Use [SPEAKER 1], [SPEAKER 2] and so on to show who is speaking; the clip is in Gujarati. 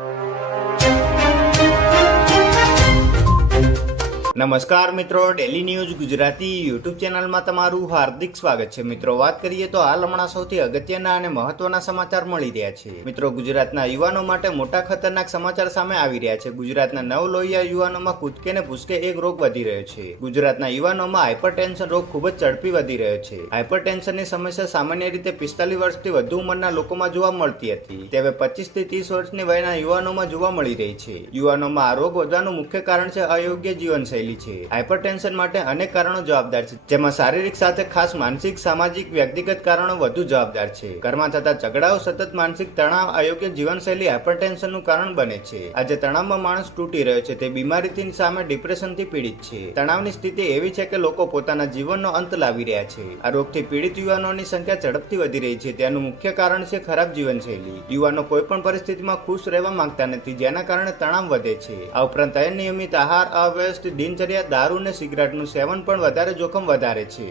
[SPEAKER 1] you. નમસ્કાર મિત્રો ડેલી ન્યૂઝ ગુજરાતી યુટ્યુબ ચેનલમાં તમારું હાર્દિક સ્વાગત છે. મિત્રો, વાત કરીએ તો હાલ હમણાં સૌથી અગત્યના અને મહત્વના સમાચાર મળી રહ્યા છે. મિત્રો, ગુજરાતના યુવાનો માટે મોટા ખતરનાક સમાચાર સામે આવી રહ્યા છે. ગુજરાતના નવ લોહિયા યુવાનોમાં કૂદકે ને ભૂસકે એક રોગ વધી રહ્યો છે. ગુજરાતના યુવાનોમાં હાઇપરટેન્શન રોગ ખૂબ જ ઝડપી વધી રહ્યો છે. હાઇપરટેન્શનની સમસ્યા સામાન્ય રીતે પિસ્તાલીસ વર્ષથી વધુ ઉંમરના લોકોમાં જોવા મળતી હતી. તેવે પચીસથી ત્રીસ વર્ષની વયના યુવાનોમાં જોવા મળી રહી છે. યુવાનોમાં આ રોગ વધવાનું મુખ્ય કારણ છે અયોગ્ય જીવનશૈલી. છે. હાઇપરટેન્શન માટે અનેક કારણો જવાબદાર છે, જેમાં શારીરિક સાથે ખાસ માનસિક, સામાજિક, વ્યક્તિગત કારણો વધુ જવાબદાર છે. ઘરમાં થતા ઝઘડાઓ, સતત માનસિક તણાવ, અયોગ્ય જીવનશૈલી હાઇપરટેન્શનનું કારણ બને છે. આજે તણાવમાં માણસ તૂટી રહ્યો છે, તે બીમારીથી સામે ડિપ્રેશનથી પીડિત છે. તણાવની સ્થિતિ એવી છે કે લોકો પોતાના જીવનનો અંત લાવી રહ્યા છે. આ રોગથી પીડિત યુવાનોની સંખ્યા ઝડપથી વધી રહી છે, તેનું મુખ્ય કારણ છે ખરાબ જીવનશૈલી. યુવાનો કોઈ પણ પરિસ્થિતિમાં ખુશ રહેવા માંગતા નથી, જેના કારણે તણાવ વધે છે. આ ઉપરાંત અનિયમિત આહાર અવ્યવસ્થિત દિનચર્યા દારૂ અને સિગરેટનું સેવન પણ વધારે જોખમ વધારે છે.